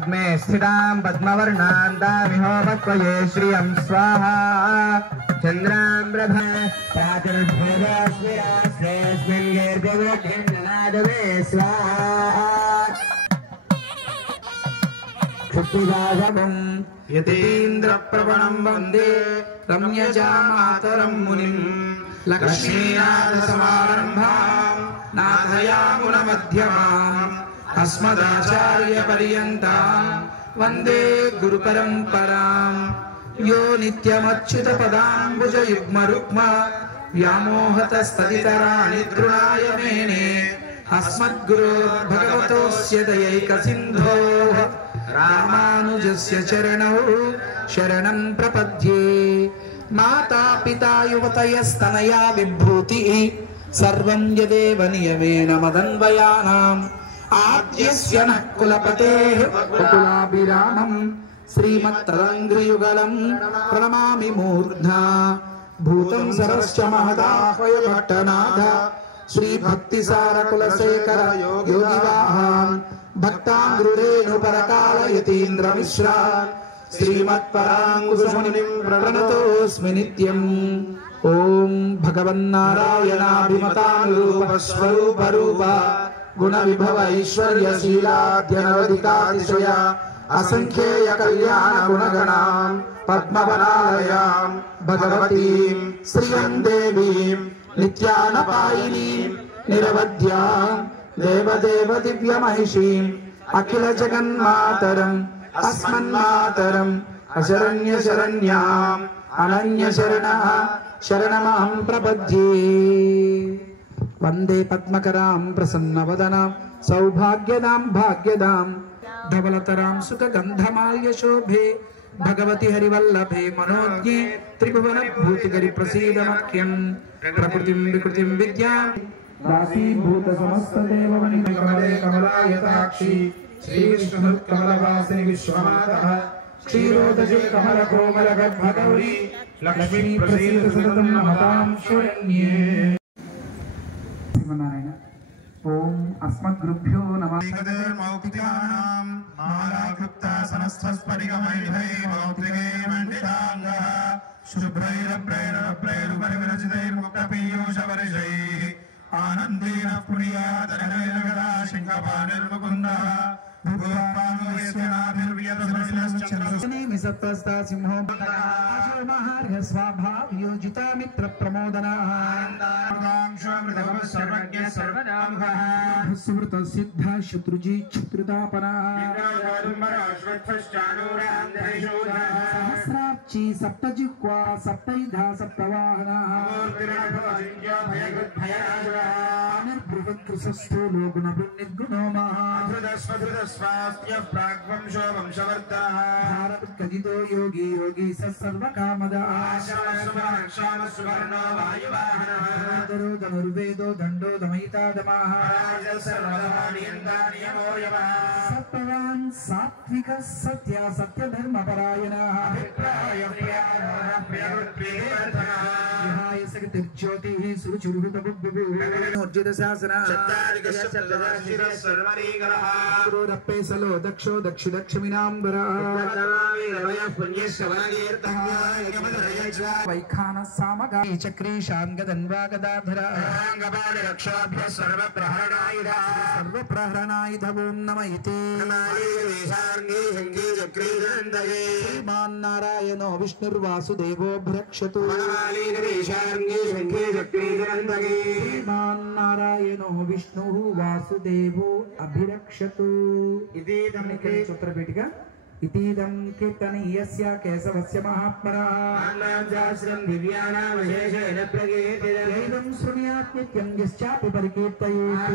पद्मे स्थितां पद्मवर्णां दामिहोपक्वये श्रियं स्वाहा चन्द्रां प्रभा प्रातर्भोजस्मिरास्तेऽस्मिन् कीर्तिवृद्धिं ददातु स्वाहा क्षुत्तिदागमं यतीन्द्रप्रवणं वन्दे रम्यजामातरं मुनिं लक्ष्मीनाथसमारम्भां नाथयामुनमध्यमाम् अस्मदाचार्यपर्यन्तां वन्दे गुरुपरम्परां यो नित्यमच्युतपदाम्बुजयुग्मरुक्म व्यामोहतस्तदितराणि तृणाय मेने अस्मद्गुरोर्भगवतोऽस्य दयैकसिन्धोः रामानुजस्य चरणौ शरणं प्रपद्ये माता पिता युवतयस्तनया विभूतिः सर्वं यदेव नियमेन मदन्वयानाम् आद्यस्य नः कुलपतेः कुलाभिरामं श्रीमत्तदङ्घ्रियुगलं प्रणमामि मूर्ध्ना भूतं सरश्च महदाह्वय भट्टनाथ श्रीभक्तिसारकुलशेखर योगिवाहान् भक्ताङ्घ्रुरेणुपरकाल यतीन्द्रमिश्रा श्रीमत्पराङ्कुशमुनिं प्रणतोऽस्मि नित्यम् ॐ भगवन्नारायणाभिमतानुरूपस्वरूपरूप गुणविभव ऐश्वर्यशीलाद्यनवधिकातिशय असंख्येय कल्याण गुणगणां पद्मवनालयां भगवतीं श्रियं देवीं नित्यानपायिनीं निरवध्यां देवदेव दिव्यमहिषीम् अखिल जगन्मातरम् अस्मन्मातरम् अशरण्यशरण्याम् अनन्यशरणः शरणमहं प्रपद्ये वन्दे पद्मकरां प्रसन्नवदनां सौभाग्यदां भाग्यदां धवलतरां सुखगन्धमाल्यशोभे भगवति हरिवल्लभे मनोज्ञे त्रिभुवनभूतिकरि प्रसीदमख्यं प्रकृतिं विकृतिं विद्यां दासीभूत समस्त देववनिते कमले कमलायताक्षी श्रीविष्णुकमलवासिनि विश्वमातः क्षीरोदजे कमलकोमलगर्भगौरी लक्ष्मी प्रसीद सततं नमतां शरण्ये नारायण ओम अस्मद्गुरुभ्यो नमः मौक्तिकानां मालाकृप्ता समस्तस्फटिकमैभै मौक्तिके मण्डिताङ्गः शुभ्रैरभ्रैरुपरिविरचितैर्मुक्तपीयूषवर्षैः आनन्देन पुण्यादरैर्गदा शङ्खपाणिर्मुकुन्दः सिद्धा शत्रुजी शत्रुतापना सहस्राक्षी सप्तजिह्वा सप्तैधा सप्तवाहना निर्भृतकृशस्थूलो गुणवृन्निर्गुणो स्वास्थ्य प्राग्वंशो वंशवर्धनः भारतकथितो योगी योगी सर्वकामदा सुवर्णो वायुवाहनः धनुर्वेदो दण्डो दमयिता दमः सत्त्ववान् सात्विक सत्य सत्यधर्मपरायणः ज्योतिः सुरुचिर्भूतबुद्धिः सलो दक्षो दक्षिणाम्बरः वैखानः सामगा चक्रीशाङ्गदन्वागदाधरः सर्वप्रहरणायुधः ॐ नमः इति श्रीमान्नारायणो विष्णुर्वासुदेवो भ्रक्षतु श्रीमान्नारायणो विष्णुः वासुदेवो अभिरक्षतु सूत्रपीठिका इतीदं कीर्तनीयस्य केशवस्य महात्मनः दिव्यानामशेषेण प्रकीर्तितं शृणुयात् नित्यं यश्चापि परिकीर्तयेत्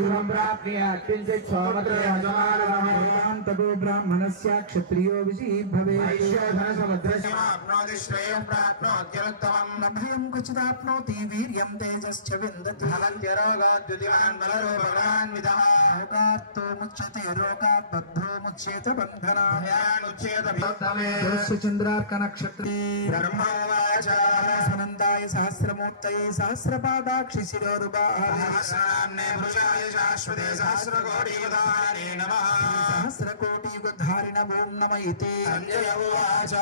ततो ब्राह्मणस्य क्षत्रियो विजयी भवेत् न भयं क्वचिदाप्नोति वीर्यं तेजश्च विन्दति रोगात् मुच्यते रोगात् बद्धो मुच्येत बन्धनात् चंद्रार्क नक्षत्र उवाच सनन्दाय सहस्रमूर्तये सहस्रपादाक्षि शिरोरुबाहवे पुरुषाय शाश्वते सहस्रकोटियुगधारिणे नमः सहस्रकोटियुगधारिण ओं नमः इति संजय उवाच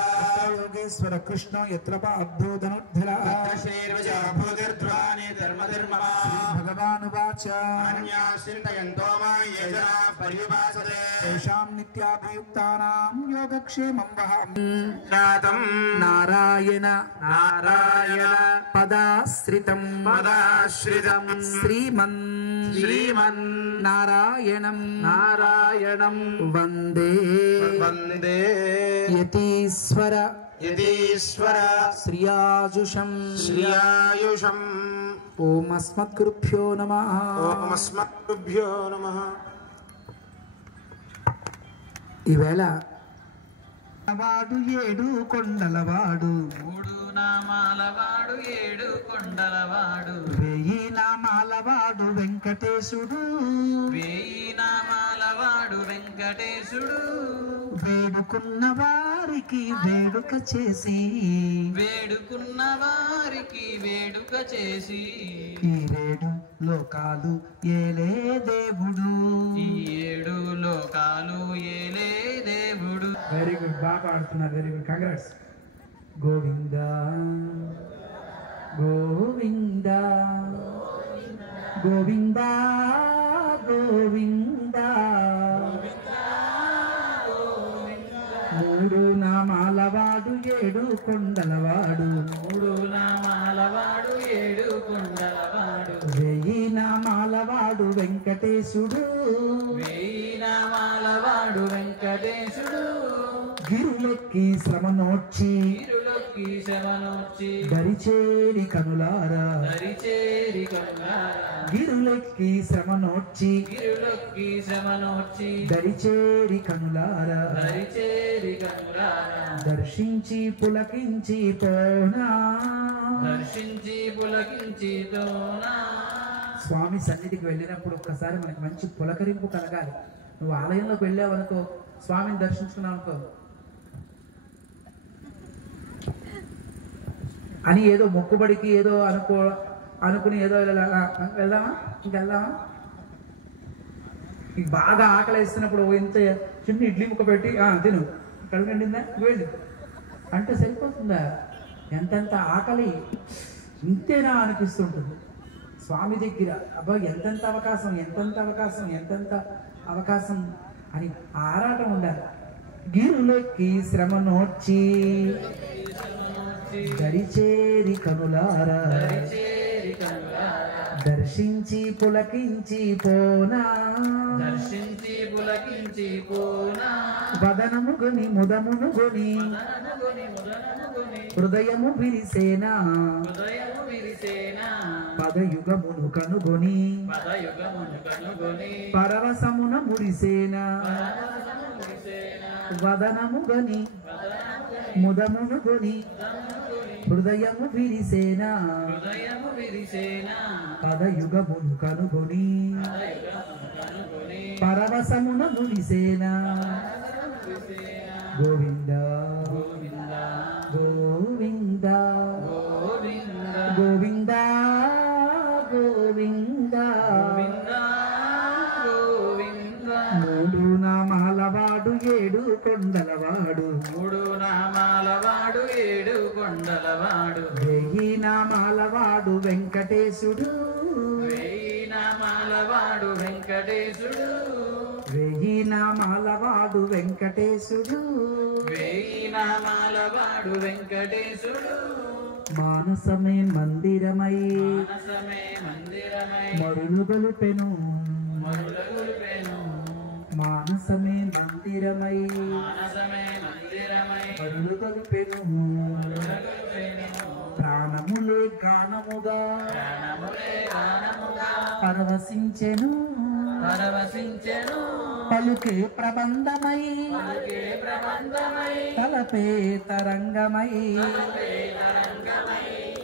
योगेश्वर कृष्णो यत्र पाद्धो धनुर्धरा श्रीर्विजयभूतिर्ध्वानि धर्मधर्मः भगवानुवाच अन्याश्चिन्तयन्तो मां ये जनाः पर्युपासते तेषां नित्याभियुक्तानां योगक्षेमं वहामि नारायण पदाश्रितं श्रीमन् नारायणं वन्दे यतीश्वर श्रियायुषं ओम अस्मद्गुरुभ्यो नमः ఈవేళ వాడు ఏడు కొండలవాడు మూడు నామాలవాడు ఏడు కొండలవాడు వెయ్యి నామాలవాడు వెంకటేశుడు వేయి నామాలవాడు వెంకటేశుడు వేడుకున్న వారికి వేడుక చేసి వేడుకున్న వారికి వేడుక చేసి ఈ రేడు లోకాలు ఏలే దేవుడు ఈ ఏడు లోకాలు ఏలే దేవుడు. వెరీ గుడ్, బాగా పాడుతున్నారు, very good, congrats. Govinda Govinda Govinda Govinda మూడు నామాలవాడు ఏడు కొండలవాడు మూడు నామాలవాడు ఏడు కొండలవాడు వెయ్యి నామాలవాడు వెంకటేశుడు వేయి నామాలవాడు వెంకటేశుడు గిరులెక్కి శ్రమనోడ్చి గిరులొక్కి శవనొచ్చి దరిచేరి కనులారా దరిచేరి కనులారా గిరులెక్కి శ్రమనోడ్చి గిరులొక్కి శవనొచ్చి దరిచేరి కనులారా దరిచేరి కనులారా దర్శించి పులకించి పోనా దర్శించి పులకించి తోనా. స్వామి సన్నిధికి వెళ్ళినప్పుడు ఒక్కసారి మనకి మంచి పులకరింపు కలగాలి. నువ్వు ఆలయంలోకి వెళ్ళావు అనుకో, స్వామిని దర్శించుకున్నావు అనుకో అని ఏదో మొక్కుబడికి ఏదో అనుకుని ఏదో వెళ్దామా ఇంకెళ్దామా, నీకు బాగా ఆకలి వేస్తున్నప్పుడు ఇంత చిన్న ఇడ్లీ ముక్క పెట్టి తిను కడుపు నిండిందా వెళ్ళు అంటే సరిపోతుందా? ఎంతెంత ఆకలి ఇంతేనా అనిపిస్తుంటుంది స్వామి దగ్గర. అబ్బా ఎంతెంత అవకాశం అని ఆరాటం ఉండాలి. గిరులెక్కి శ్రమ నోడ్చి దరిచేరి కనులారా దర్శించి పులకించి పోనా దర్శించి పులకించి పోనా. వదనము గొని ముదమును గొని హృదయము విరిసేనా హృదయము విరిసేనా పదయుగమును కనుగొని పదయుగమును కనుగొని పరవశమున మురిసేనా వదనము గని ముదమును గొని హృదయము విరిసేనా హృదయము విరిసేనా పదయుగమును కనుగొని కనుగొని పరవశమున మురిసేనా. గోవింద గోవింద గోవింద గోవింద గోవింద గోవింద గోవింద. మూడు నామాలవాడు ఏడు కొండలవాడు మూడు నామాలవాడు ఏడు కొండలవాడు వెయ్యి నామాలవాడు వెంకటేశుడు వేయి నామాలవాడు వెంకటేశుడు వెయ్యి నామాలవాడు వెంకటేశుడు వేయి నామాలవాడు వెంకటేశుడు. మానసమే మందిరమై మానసమే మందిరమై మరులు గొలుపెను మరులగులుపెను. మానసమే మందిరమై మానసమే మందిరమై మరులు గొలుపెను మరులగులుపెను. ప్రాణములే గానముగా ప్రాణములే గానముగా పరవశించెను పరవశించెను. పలుకే ప్రబంధమై పలుకే ప్రబంధమై తలపే తరంగమై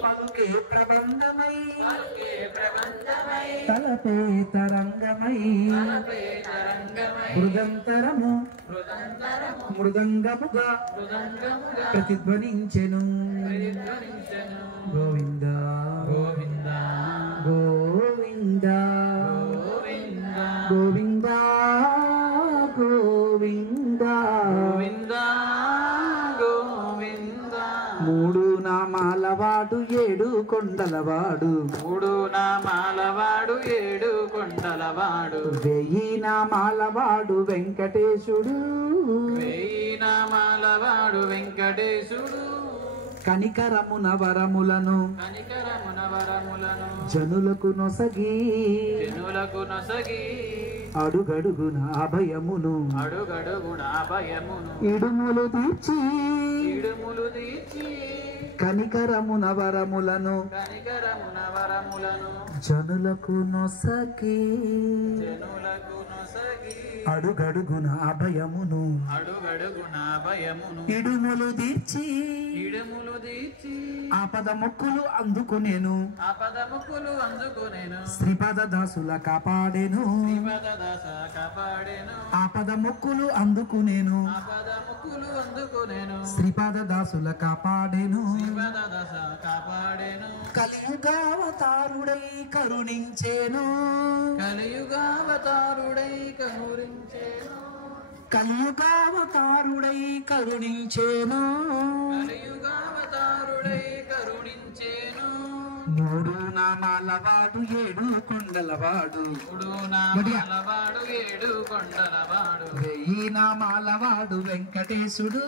పలుకే ప్రబంధమై పలుకే ప్రబంధమై తలపే తరంగమై తలపే తరంగమై మృదంతరము మృదంతరము మృదంగముగా మృదంగముగా ప్రతిధ్వనించెను ప్రతిధ్వనించెను. గోవింద గోవింద గోవింద గోవింద గోవింద గోవింద గోవింద గోవింద. మూడు నామాలవాడు ఏడు కొండలవాడు మూడు నామాలవాడు ఏడు కొండలవాడు వెయ్యి నామాలవాడు వెంకటేశుడు వెయ్యి నామాలవాడు వెంకటేశుడు కనికరమున వరములను కనికరమున వరములను జనులకు నొసగి జనులకు నొసగి అడుగడుగున అభయమును అడుగడుగున భయమును ఇడుములు తీర్చి ఇడుములు తీర్చి కనికరమున వరములను కనికరమున వరములను జనులకు నొసగి జనులకు నొసగి అడుగడుగున అభయమును అడుగడుగున భయమును ఇడుములు తీర్చి ఇడుములు తీర్చి ఆపద మొక్కులు అందుకునేను ఆపదముకులు అందుకునేను శ్రీపాద దాసుల కాపాడేను శ్రీపదదాస కాపాడేను ఆపద మొక్కులు అందుకునేను ఆపదముకులు అందుకునేను శ్రీపాద దాసుల కాపాడేను శ్రీపదదాస కాపాడేను కలియుగావతారుడై కరుణించేను కలియుగావతారుడై కరుణించేను కలియుగావతారుడై కరుణించేను కలియుగావతారుడై కరుణించేను. మూడు నామాలవాడు ఏడు కొండలవాడు మూడు నామాలవాడు ఏడు కొండలవాడు వెయ్యి నామాలవాడు వెంకటేశుడు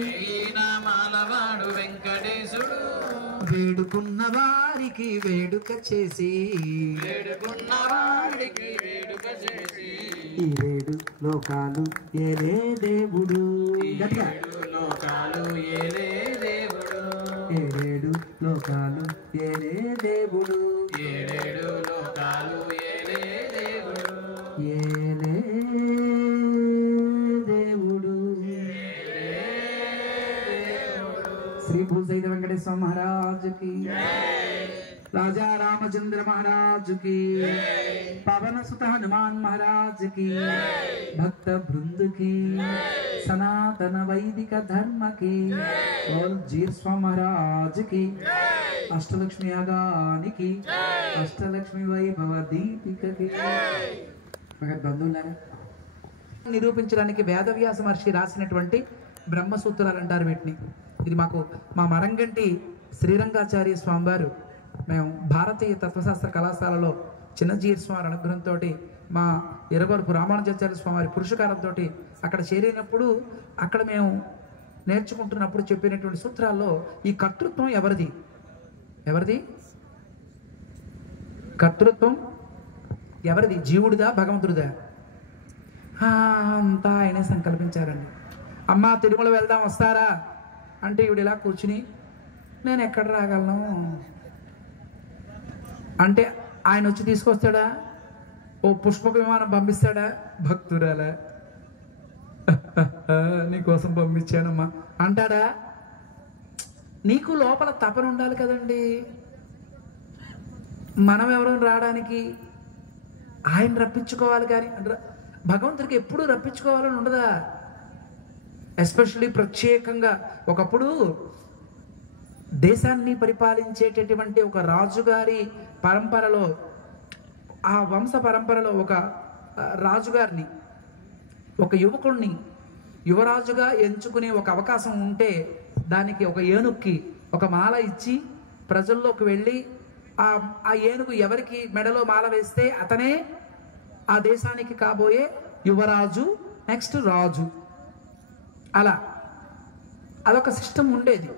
వెయ్యి నామాలవాడు వెంకటేశుడు వేడుకున్న వారికి వేడుక చేసి వేడుకున్న వాడికి వేడుక చేసి ఈ ఏడు లోకాలు ఏలే దేవుడు గట్టిగా. ఏడు లోకాలు ఏలే దేవుడు ఏడేడు లోకాలు ఏలే దేవుడు ఏడేడు లోకాలు ఏలే దేవుడు ఏలే దేవుడు శ్రీ భూసైద వెంకటేశ్వర మహారాజ్ కి राजा रामचंद्र महाराज की पवन सुत हनुमान महाराज की भक्त वृंद की सनातन वैदिक धर्म की और जीर्स्व महाराज की अष्टलक्ष्मी यागानि की अष्टलक्ष्मी वैभव दीपिका की బంధువులారా నిరూపించడానికి వేదవ్యాస మహర్షి రాసినటువంటి బ్రహ్మసూత్రాలు అంటారు వీటిని. ఇది మాకు మా మరంగంటి శ్రీరంగాచార్య స్వామివారు మేము భారతీయ తత్వశాస్త్ర కళాశాలలో చిన్నజీర్ స్వామి అనుగ్రహంతో మా ఎరగొరపు రామానుజాచార్య స్వామి వారి పురుషకారంతో అక్కడ చేరినప్పుడు అక్కడ మేము నేర్చుకుంటున్నప్పుడు చెప్పినటువంటి సూత్రాల్లో ఈ కర్తృత్వం ఎవరిది ఎవరిది కర్తృత్వం ఎవరిది జీవుడిదా భగవంతుడిదా అంతా ఆయనే సంకల్పించారండి. అమ్మ తిరుమల వెళ్దాం వస్తారా అంటే ఈవిడ ఇలా కూర్చుని నేను ఎక్కడ రాగలను అంటే ఆయన వచ్చి తీసుకొస్తాడా? ఓ పుష్పక విమానం పంపిస్తాడా? భక్తురాలా నీకోసం పంపించానమ్మా అంటాడా? నీకు లోపల తపన ఉండాలి కదండి. మనం ఎవరో రావడానికి ఆయన రప్పించుకోవాలి కానీ భగవంతుడికి ఎప్పుడు రప్పించుకోవాలని ఉండదా? ఎస్పెషల్లీ ప్రత్యేకంగా ఒకప్పుడు దేశాన్ని పరిపాలించేటటువంటి ఒక రాజుగారి పరంపరలో ఆ వంశ పరంపరలో ఒక రాజుగారిని ఒక యువకుడిని యువరాజుగా ఎంచుకునే ఒక అవకాశం ఉంటే దానికి ఒక ఏనుగుకి ఒక మాల ఇచ్చి ప్రజల్లోకి వెళ్ళి ఆ ఏనుగు ఎవరికి మెడలో మాల వేస్తే అతనే ఆ దేశానికి కాబోయే యువరాజు నెక్స్ట్ రాజు. అలా అదొక సిస్టమ్ ఉండేది.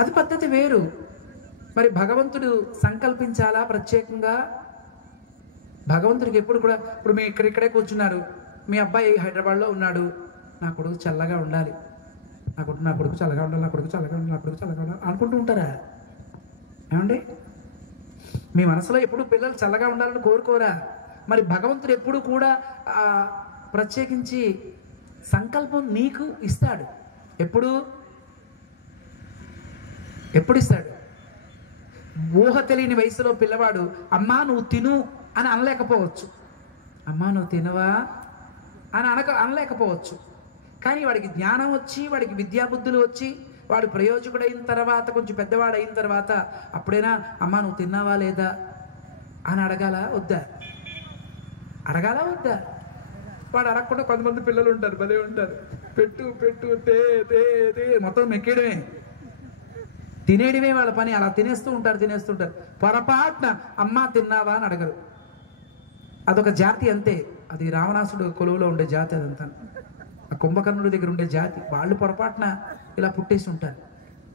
అది పద్ధతి వేరు. మరి భగవంతుడు సంకల్పించాలా ప్రత్యేకంగా? భగవంతుడికి ఎప్పుడు కూడా ఇప్పుడు మీ ఇక్కడే కూర్చున్నారు, మీ అబ్బాయి హైదరాబాద్లో ఉన్నాడు, నా కొడుకు చల్లగా ఉండాలి, నా కొడుకు చల్లగా ఉండాలి, నా కొడుకు చల్లగా ఉండాలి, నా కొడుకు చల్లగా ఉండాలి అనుకుంటూ ఉంటారా ఏమండి? మీ మనసులో ఎప్పుడు పిల్లలు చల్లగా ఉండాలని కోరుకోరా? మరి భగవంతుడు ఎప్పుడు కూడా ప్రత్యేకించి సంకల్పం నీకు ఇస్తాడు. ఎప్పుడు ఇస్తాడు? ఊహ తెలియని వయసులో పిల్లవాడు అమ్మా నువ్వు తిను అని అనలేకపోవచ్చు, అమ్మా నువ్వు తినవా అని అనలేకపోవచ్చు. కానీ వాడికి జ్ఞానం వచ్చి, వాడికి విద్యాబుద్ధులు వచ్చి, వాడు ప్రయోజకుడైన తర్వాత, కొంచెం పెద్దవాడు అయిన తర్వాత అప్పుడైనా అమ్మా నువ్వు తిన్నావా లేదా అని అడగాల వద్దా? అడగాల వద్దా? వాడు అడగకుండా కొంతమంది పిల్లలు ఉంటారు, భలే ఉంటారు, పెట్టు పెట్టు తే తే తే మొత్తం మెక్కేయడమే, తినేయడమే వాళ్ళ పని. అలా తినేస్తూ ఉంటారు. పొరపాటున అమ్మా తిన్నావా అని అడగరు. అదొక జాతి అంతే. అది రావణాసుడు కొలువులో ఉండే జాతి అదంతా, ఆ కుంభకర్ణుడి దగ్గర ఉండే జాతి. వాళ్ళు పొరపాటున ఇలా పుట్టేసి ఉంటారు.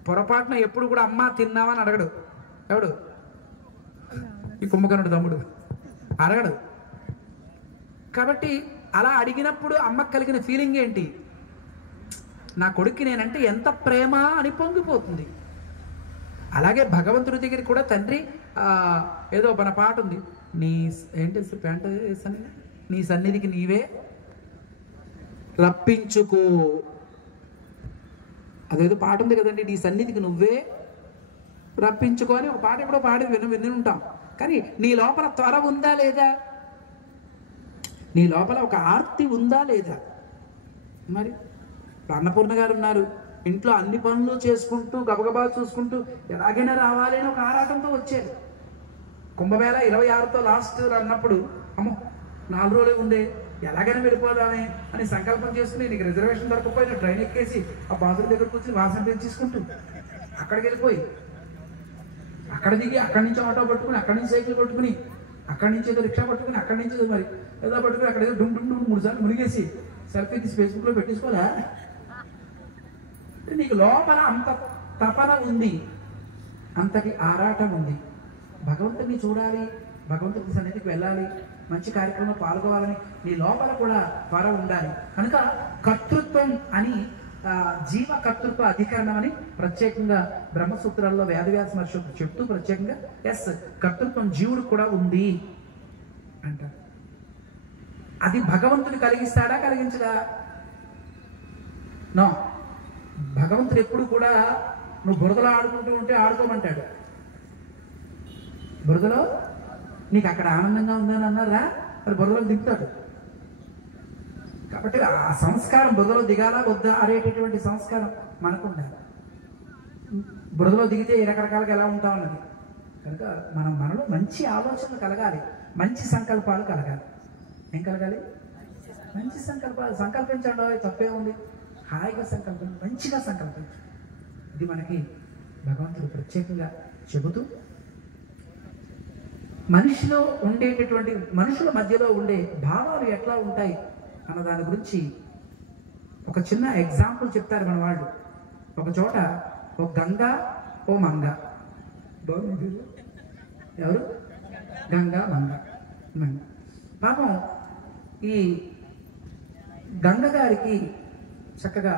పొరపాటున ఎప్పుడు కూడా అమ్మా తిన్నావా అని అడగడు. ఎవడు? ఈ కుంభకర్ణుడు తమ్ముడు అడగడు. కాబట్టి అలా అడిగినప్పుడు అమ్మకు కలిగిన ఫీలింగ్ ఏంటి? నా కొడుక్కి నేనంటే ఎంత ప్రేమ అని పొంగిపోతుంది. అలాగే భగవంతుడి దగ్గరికి కూడా తండ్రి ఏదో మన పాట ఉంది, నీ ఏంటి ప్యాంట నీ సన్నిధికి నీవే రప్పించుకో, అదేదో పాట ఉంది కదండి, నీ సన్నిధికి నువ్వే రప్పించుకో అని ఒక పాట ఎప్పుడో పాడి విని ఉంటాం. కానీ నీ లోపల త్వర ఉందా లేదా? నీ లోపల ఒక ఆర్తి ఉందా లేదా? మరి అన్నపూర్ణ గారు ఉన్నారు, ఇంట్లో అన్ని పనులు చేసుకుంటూ గబగబా చూసుకుంటూ ఎలాగైనా రావాలి అని ఒక ఆరాటంతో వచ్చేది. కుంభమేళ 26తో లాస్ట్ అన్నప్పుడు అమ్మో 4 రోజులే ఉండే, ఎలాగైనా వెళ్ళిపోదామే అని సంకల్పం చేసుకుని నీకు రిజర్వేషన్ దొరకపోయినా ట్రైన్ ఎక్కేసి ఆ బాత్రూమ్ దగ్గర కూర్చొని వాసన తెచ్చేసుకుంటూ అక్కడికి వెళ్ళిపోయి అక్కడ దిగి అక్కడి నుంచి ఆటో పట్టుకుని, అక్కడి నుంచి సైకిల్ పట్టుకుని, అక్కడి నుంచి ఏదో రిక్షా పట్టుకుని, అక్కడి నుంచి ఏదో మరి ఏదో పట్టుకుని అక్కడ ఏదో డుమ్ 3 సార్లు మునిగేసి సెల్ఫీ తీసి ఫేస్బుక్లో పెట్టేసుకోలే. నీకు లోపల అంత తపన ఉంది, అంతటి ఆరాటం ఉంది, భగవంతుడిని చూడాలి, భగవంతుడి సన్నిధికి వెళ్ళాలి, మంచి కార్యక్రమంలో పాల్గొవాలని నీ లోపల కూడా త్వర ఉండాలి. కనుక కర్తృత్వం అని జీవ కర్తృత్వ అధికరణం అని ప్రత్యేకంగా బ్రహ్మసూత్రాల్లో వేదవ్యాస మహర్షి చెప్తూ ప్రత్యేకంగా ఎస్ కర్తృత్వం జీవుడు కూడా ఉంది అంటారు. అది భగవంతుడు కలిగిస్తాడా కలిగించడా? నో. భగవంతుడు ఎప్పుడు కూడా నువ్వు బురదలో ఆడుకుంటూ ఉంటే ఆడుకోమంటాడు. బురదలో నీకు అక్కడ ఆనందంగా ఉందని అన్నారా, మరి బురదలో దిగుతాడు. కాబట్టి ఆ సంస్కారం బురదలో దిగాలా వద్దా అనేటటువంటి సంస్కారం మనకు ఉండాలి. బురదలో దిగితే ఏ రకరకాలుగా ఎలా ఉంటాం అన్నది. కనుక మనలో మంచి ఆలోచనలు కలగాలి, మంచి సంకల్పాలు కలగాలి. ఏం కలగాలి? మంచి సంకల్పాలు. సంకల్పించడం తప్పే ఉంది, హాయిగా సంకల్పం, మంచిగా సంకల్పించు. ఇది మనకి భగవంతుడు ప్రత్యేకంగా చెబుతూ మనిషిలో ఉండేటటువంటి, మనుషుల మధ్యలో ఉండే భావాలు ఎట్లా ఉంటాయి అన్న దాని గురించి ఒక చిన్న ఎగ్జాంపుల్ చెప్తారు మన వాళ్ళు. ఒక చోట ఒక గంగ ఓ మంగ, ఎవరు? గంగ మంగ. పాపం ఈ గంగ గారికి చక్కగా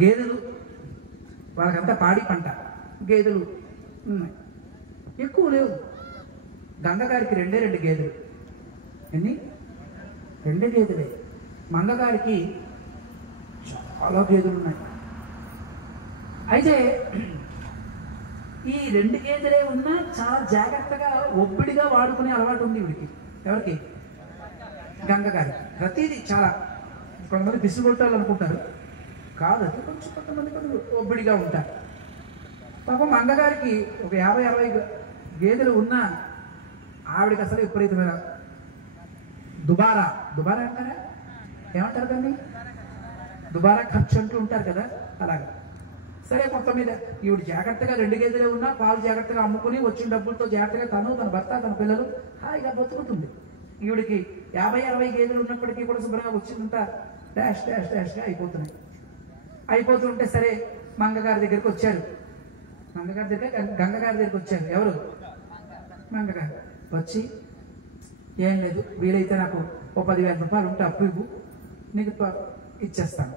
గేదెలు, వాళ్ళకంతా పాడి పంట, గేదెలు ఉన్నాయి, ఎక్కువ లేవు. గంగగారికి 2 గేదెలు. ఎన్ని? 2 గేదెలే. మంగగారికి చాలా గేదెలు ఉన్నాయి. అయితే ఈ 2 గేదెలే ఉన్నా చాలా జాగ్రత్తగా ఒబ్బిడిగా వాడుకునే అలవాటు ఉంది వీడికి. ఎవరికి? గంగగారికి. ప్రతిదీ చాలా, కొంతమంది పిసిగొట్టాలి అనుకుంటారు, కాదు, అది కొంచెం కొంతమంది ఒబ్బిడిగా ఉంటారు. పాపం మంగగారికి ఒక 50-60 గేదెలు ఉన్నా ఆవిడకి అసలు విపరీతమైన దుబారా అంటారా, ఏమంటారు దాన్ని? దుబారా ఖర్చు అంటూ ఉంటారు కదా, అలాగా. సరే, మొత్తం మీద ఈవిడ జాగ్రత్తగా 2 గేదెలే ఉన్నా పాలు జాగ్రత్తగా అమ్ముకుని వచ్చిన డబ్బులతో జాగ్రత్తగా తను, తన భర్త, తన పిల్లలు హాయిగా బతుకుతుంది. ఈవిడికి 50-60 గేదెలు ఉన్నప్పటికీ కూడా శుభ్రంగా వచ్చిందంతా డాష్గా అయిపోతుంటే సరే మంగగారి దగ్గరికి వచ్చారు. గంగగారి దగ్గరికి వచ్చారు. ఎవరు? మంగగారు. వచ్చి, ఏం లేదు, వీలైతే నాకు ఓ 10,000 రూపాయలు ఉంటే అప్పు ఇవ్వు, నీకు ఇచ్చేస్తాను.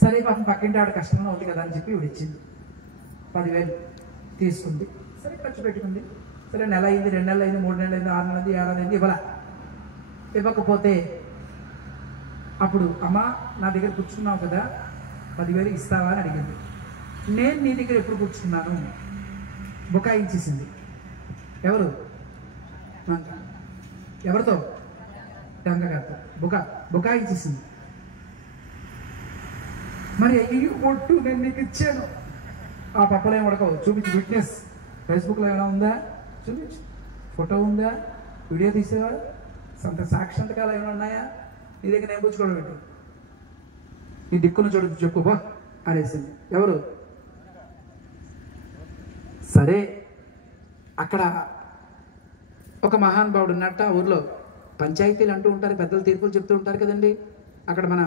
సరే, పాపం పక్కింటి ఆవిడ కష్టంగా ఉంది కదా అని చెప్పి ఇవిడ ఇచ్చింది. 10,000 తీసుకుంది. సరే, ఖర్చు పెట్టుకుంది. సరే, నెల అయింది, 2 నెలలు అయింది, 3 నెలలు అయింది, 6 నెలలు అయింది, 7 అయింది, ఇవ్వకపోతే అప్పుడు అమ్మ నా దగ్గర పుచ్చుకున్నావు కదా 10,000 ఇస్తావా అని అడిగింది. నేను నీ దగ్గర ఎప్పుడు కూర్చున్నాను? బుకాయించేసింది. ఎవరు? మంగ. ఎవరితో? గంగగారితో. బుకాయించేసింది. మరి అయ్యో పొట్టు నేను నీకు ఇచ్చాను. ఆ పప్పలు ఏమి ఉడకవు. చూపించు విట్నెస్. ఫేస్బుక్లో ఏమైనా ఉందా? చూపించు. ఫోటో ఉందా? వీడియో తీసేవా? సాక్షాత్కాలు ఏమైనా ఉన్నాయా? నీ దగ్గర నేను పుచ్చుకోవడం పెట్టు. నీ దిక్కును చూడు చెప్పుకో అనేసింది. ఎవరు? సరే, అక్కడ ఒక మహానుభావుడు ఉన్నట్ట. ఊర్లో పంచాయతీలు అంటూ ఉంటారు, పెద్దలు తీర్పులు చెప్తూ ఉంటారు కదండి. అక్కడ మన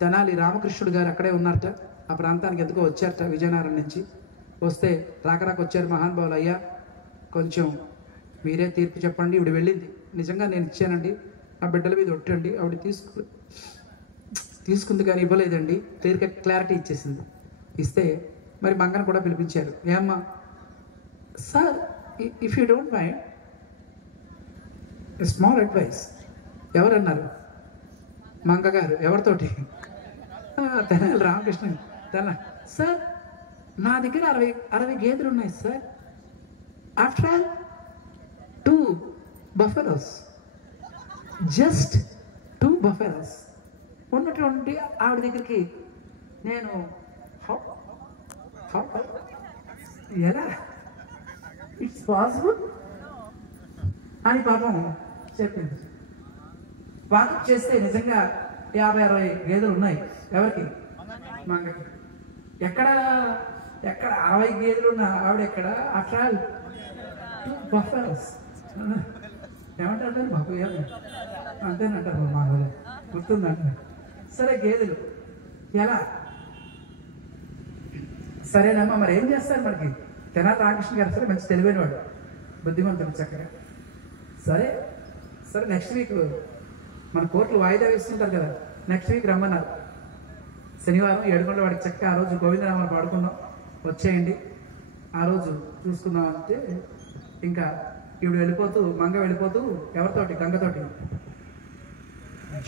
తెనాలి రామకృష్ణుడు గారు అక్కడే ఉన్నారట. ఆ ప్రాంతానికి ఎందుకో వచ్చారట విజయనగరం నుంచి. వస్తే రాకరాక వచ్చారు మహానుభావులు. అయ్యా కొంచెం మీరే తీర్పు చెప్పండి. ఇవిడ వెళ్ళింది. నిజంగా నేను ఇచ్చానండి, ఆ బిడ్డల మీద ఒట్టండి. ఆవిడ తీసుకుంది కానీ ఇవ్వలేదండి. క్లారిటీ ఇచ్చేసింది. ఇస్తే మరి మంగను కూడా పిలిపించారు. ఏమ్మా sir, if you don't mind small advice. ఎవరన్నారు? మంగ గారు. ఎవరితోటి? తెనాలి రామకృష్ణ. సార్, నా దగ్గర 60 గేదెలు ఉన్నాయి sir. After all 2 buffaloes, just 2 buffaloes ఉన్నటువంటి ఆవిడ దగ్గరికి నేను ఎలా ఇట్స్ పాసిబుల్ అని పాపం చెప్పింది. వాకప్ చేస్తే నిజంగా 50-60 గేదెలు ఉన్నాయి. ఎవరికి? మంగకి. ఎక్కడ 60 గేదెలు ఉన్న ఆవిడ ఎక్కడ? After all 2 buffaloes. ఏమంటారు మాకు? అంతేనంటారు మా వాళ్ళు. గుర్తుందంటారు. సరే, గేదెలు ఎలా? సరేనమ్మా, మరి ఏం చేస్తారు? మనకి తెనాలి రామకృష్ణ గారు సరే మంచి తెలివైన వాడు, బుద్ధిమంతుడు, చక్కగా. సరే నెక్స్ట్ వీక్ మన కోర్టులు వాయిదా వేస్తుంటారు కదా, నెక్స్ట్ వీక్ రమ్మన్నారు. శనివారం 7 వాడికి చక్కగా ఆ రోజు గోవిందరామని పాడుకుందాం, వచ్చేయండి, ఆ రోజు చూసుకుందాం అంటే ఇంకా ఈవిడ వెళ్ళిపోతూ, మంగ వెళ్ళిపోతూ ఎవరితోటి? గంగతోటి.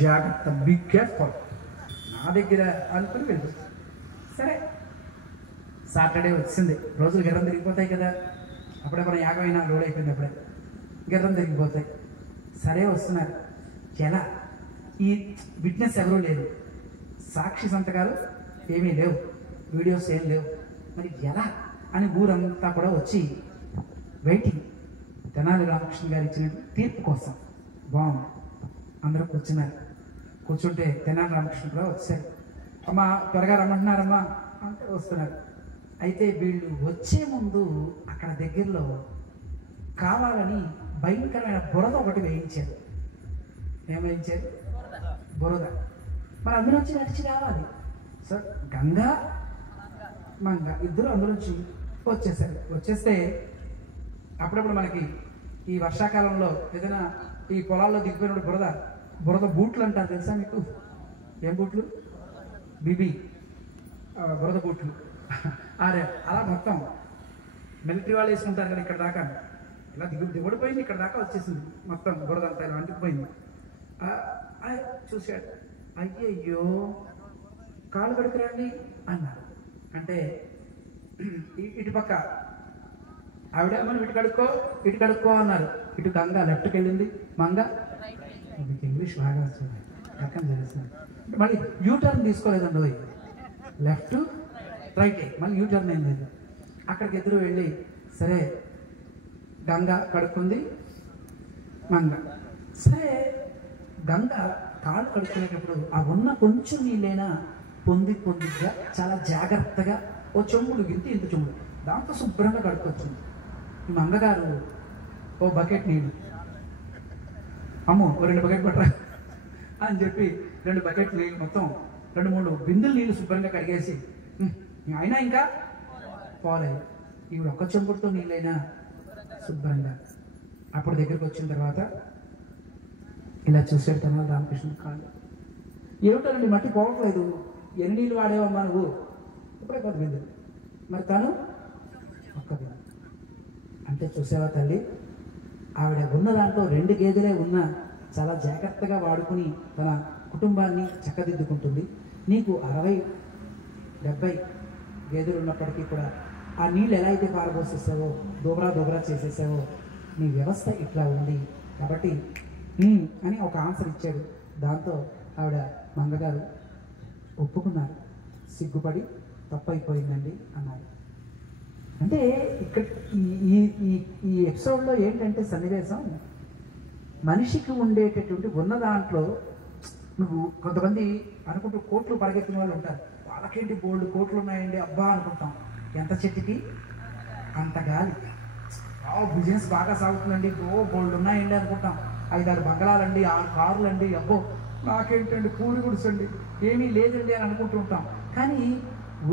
జాగ్రత్త, బిగ్ కేర్ఫుల్ నా దగ్గర అనుకుని వెళ్ళిపోతుంది. సరే, సాటర్డే వచ్చింది. రోజులు గిర్రం తిరిగిపోతాయి కదా, అప్పుడే మనం 50 లోడ్ అయిపోయింది. అప్పుడే గిర్రం తిరిగిపోతాయి. సరే వస్తున్నారు. ఎలా? ఈ విట్నెస్ ఎవరూ లేరు, సాక్షి సంతకాలు ఏమీ లేవు, వీడియోస్ ఏం లేవు. మరి ఎలా అని ఊరంతా కూడా వచ్చి వెయిటింగ్. తెనాలి రామకృష్ణ గారు ఇచ్చిన తీర్పు కోసం. బాగుంది. అందరూ కూర్చున్నారు. కూర్చుంటే తెనాలి రామకృష్ణ కూడా వచ్చారు. అమ్మా త్వరగా రమ్మంటున్నారమ్మా అంటే వస్తున్నారు. అయితే వీళ్ళు వచ్చే ముందు అక్కడ దగ్గరలో కావాలని భయంకరమైన బురద ఒకటి వేయించారు. ఏం వేయించారు? బురద. మరి అందులోంచి నడిచి రావాలి. సో గంగా మంగ ఇద్దరు అందులోంచి వచ్చేసారు. వచ్చేస్తే అప్పుడప్పుడు మనకి ఈ వర్షాకాలంలో ఏదైనా ఈ పొలాల్లో దిగిపోయినప్పుడు బురద బూట్లు అంటారు, తెలుసా మీకు? ఏం బూట్లు? బీబీ బురద బూట్లు. అలా మొత్తం మిలిటరీ వాళ్ళు వేసుకుంటారు కదా, ఇక్కడ దాకా ఇలా దిగుడిపోయింది, ఇక్కడ దాకా వచ్చేసింది మొత్తం బురద అంతా ఇలా అంటుకుపోయింది. చూశాడు. అయ్యయ్యో కాళ్ళు కడుకురండి అన్నారు. అంటే ఇటుపక్క ఆవిడ మనం ఇటు కడుక్కో అన్నారు. ఇటు గంగ లెఫ్ట్కి వెళ్ళింది, మంగ మీకు ఇంగ్లీష్ బాగా వస్తుంది, రకం చేస్తుంది. మళ్ళీ యూటర్న్ తీసుకోలేదండి, లెఫ్ట్ రైటే, మళ్ళీ యూటర్న్ ఏం లేదు. అక్కడికి ఎదురు వెళ్ళి సరే గంగ కడుక్కుంది, మంగ. సరే గంగ కాళ్ళు కడుక్కునేటప్పుడు ఆ ఉన్న కొంచెం నీళ్ళైనా పొందిగా చాలా జాగ్రత్తగా ఓ చెంబుడు ఇంత చెంబుడు దాంతో శుభ్రంగా కడుక్కొచ్చింది. ఈ మంగగారు ఓ బకెట్ నీళ్ళు, అమ్మో ఓ 2 బకెట్ పట్టరా అని చెప్పి 2 బకెట్ నీళ్ళు మొత్తం 2-3 బిందులు నీళ్ళు శుభ్రంగా కడిగేసి అయినా ఇంకా పోలేదు. ఈవిడ ఒక్క చెంబుడితో నీళ్ళైనా శుభ్రంగా. అప్పుడు దగ్గరికి వచ్చిన తర్వాత ఇలా చూసాడు తెనాలి రామకృష్ణ కాళ్ళు. ఏమిటోనండి మట్టి పోవట్లేదు, ఎన్ని నీళ్ళు వాడేవమ్మా నువ్వు? ఇప్పుడే 10 బిందులు, మరి తను ఒక్క బిందు. అంటే చూసావా తల్లి, ఆవిడ ఉన్న దాంట్లో 2 గేదెలే ఉన్నా చాలా జాగ్రత్తగా వాడుకుని తన కుటుంబాన్ని చక్కదిద్దుకుంటుంది. నీకు 60, 70 గేదెలు ఉన్నప్పటికీ కూడా ఆ నీళ్ళు ఎలా అయితే పారబోసేసావో దోబరా చేసేసావో నీ వ్యవస్థ ఇట్లా ఉంది కాబట్టి అని ఒక ఆన్సర్ ఇచ్చాడు. దాంతో ఆవిడ మంగగారు ఒప్పుకున్నారు. సిగ్గుపడి తప్పైపోయిందండి అన్నారు. అంటే ఇక్కడ ఈ ఎపిసోడ్లో ఏంటంటే సన్నివేశం, మనిషికి ఉండేటటువంటి ఉన్న దాంట్లో నువ్వు కొంతమంది అనుకుంటూ కోట్లు పడగెత్తిన వాళ్ళు ఉంటారు. వాళ్ళకేంటి బోల్డ్ కోట్లు ఉన్నాయండి అబ్బా అనుకుంటాం. ఎంత చెట్టుకి అంత గాలి. బిజినెస్ బాగా సాగుతుందండి, బోల్డ్ ఉన్నాయండి అనుకుంటాం. 5-6 బంగళాలండి, 6 కార్లండి, అబ్బో నాకేంటండి పూరి గుడిసండి, ఏమీ లేదండి అని అనుకుంటూ ఉంటాం. కానీ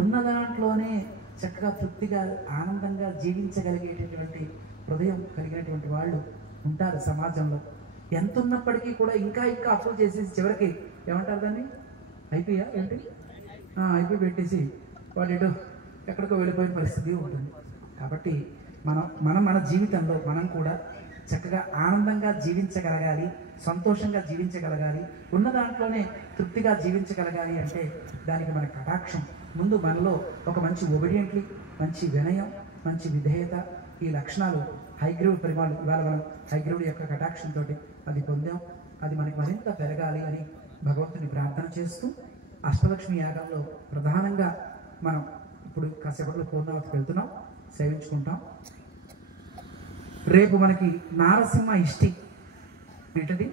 ఉన్న దాంట్లోనే చక్కగా తృప్తిగా ఆనందంగా జీవించగలిగేటటువంటి హృదయం కలిగినటువంటి వాళ్ళు ఉంటారు సమాజంలో. ఎంత ఉన్నప్పటికీ కూడా ఇంకా అప్పులు చేసేసి చివరికి ఏమంటారు దాన్ని అయిపోయా ఏంటి అయిపోయి పెట్టేసి వాళ్ళు ఎటు ఎక్కడికో వెళ్ళిపోయిన పరిస్థితి ఉంటుంది. కాబట్టి మన జీవితంలో మనం కూడా చక్కగా ఆనందంగా జీవించగలగాలి, సంతోషంగా జీవించగలగాలి, ఉన్న దాంట్లోనే తృప్తిగా జీవించగలగాలి. అంటే దానికి మన కటాక్షం ముందు మనలో ఒక మంచి ఒబిడియంట్లీ, మంచి వినయం, మంచి విధేయత, ఈ లక్షణాలు హైగ్రీవుడి పరిమాణాలు ఇవాళ మనం హైగ్రీవుడి యొక్క కటాక్షంతో అది పొందాం. అది మనకి మరింత పెరగాలి అని భగవంతుని ప్రార్థన చేస్తూ అష్టలక్ష్మి యాగంలో ప్రధానంగా మనం ఇప్పుడు కాసేపట్లో పూర్ణావతికి వెళ్తున్నాం, సేవించుకుంటాం. రేపు మనకి నారసింహ ఇష్టి ఏంటది?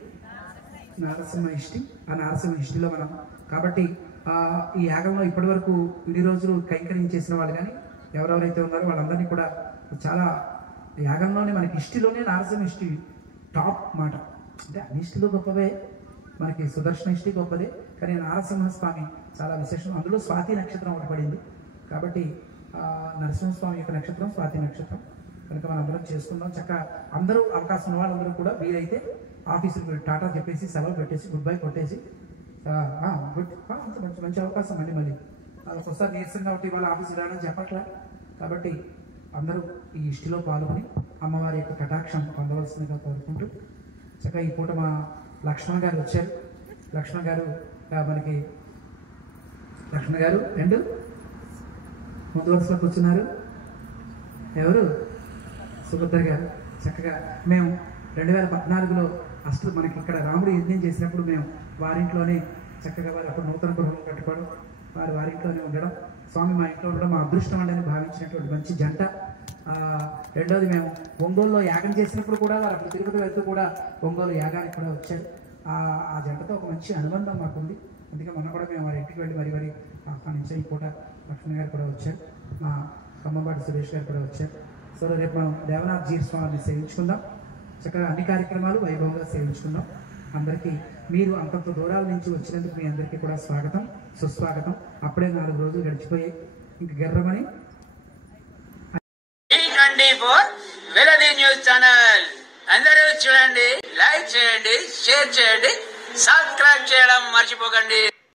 నారసింహ ఇష్టి. ఆ నారసింహ ఇష్టిలో మనం కాబట్టి ఈ యాగంలో ఇప్పటి వరకు ఇన్ని రోజులు కైంకర్యం చేసిన వాళ్ళు కానీ ఎవరెవరైతే ఉన్నారో వాళ్ళందరినీ కూడా చాలా యాగంలోనే మనకి ఇష్టిలోనే నారసింహ ఇష్టి టాప్ మాట. అంటే అన్ని ఇష్టిలో గొప్పవే, మనకి సుదర్శన ఇష్టి గొప్పదే, కానీ నరసింహస్వామి చాలా విశేషం. అందులో స్వాతి నక్షత్రం ఒకటి పడింది కాబట్టి నరసింహస్వామి యొక్క నక్షత్రం స్వాతి నక్షత్రం కనుక మనం అందరం చేసుకుందాం. చక్కగా అందరూ అవకాశం ఉన్న వాళ్ళందరూ కూడా వీలైతే ఆఫీసులకు టాటా చెప్పేసి సెలవు పెట్టేసి గుడ్ బై కొట్టేసి గుడ్ మంచి అవకాశం మళ్ళీ ఒకసారి నీరసంగా ఉంటే వాళ్ళ ఆఫీసుకి రావడం చెప్పట్లా. కాబట్టి అందరూ ఈ ఇష్టిలో పాల్గొని అమ్మవారి యొక్క కటాక్షం పొందవలసిందిగా కోరుకుంటూ చక్కగా ఈ పూట మా లక్ష్మణ్ గారు వచ్చారు. లక్ష్మణ్ గారు రెండు ముందు వరుసలో కూర్చున్నారు. ఎవరు? సుభద్ర గారు. చక్కగా మేము 2014లో మనకి ఇక్కడ రాముడు యజ్ఞం చేసినప్పుడు మేము వారింట్లోనే చక్కగా వారు అప్పుడు నూతన గృహం కట్టుకోవడం, వారింట్లోనే ఉండడం, స్వామి మా ఇంట్లో ఉండడం మా అదృష్టం అని భావించినటువంటి మంచి జంట. రెండోది మేము ఒంగోలులో యాగం చేసినప్పుడు కూడా వారు అప్పుడు తిరుపతి వెళ్తూ కూడా ఒంగోలు యాగానికి కూడా వచ్చారు. ఆ జంటతో ఒక మంచి అనుబంధం మాకుంది. అందుకే మొన్న కూడా మేము వారి ఇంటికి వెళ్ళి మరి ఆహ్వానించాం. ఈ పూట లక్ష్మణ్ గారు కూడా వచ్చారు, మా ఖమ్మంపాటి సురేష్ గారు కూడా వచ్చారు. సో రేపు మనం దేవనాథ్ జీర్ స్వామిని సేవించుకుందాం. చక్కగా అన్ని కార్యక్రమాలు వైభవంగా సేవించుకుందాం. అందరికీ మీరు అంతంత దూరాల నుంచి వచ్చినందుకు మీ అందరికీ కూడా స్వాగతం, సుస్వాగతం. అప్పుడే 4 రోజులు గడిచిపోయాయి, ఇంక గెర్రమని. వెలది న్యూస్ ఛానల్ అందరూ చూడండి, లైక్ చేయండి, షేర్ చేయండి, సబ్స్క్రైబ్ చేయడం మర్చిపోకండి.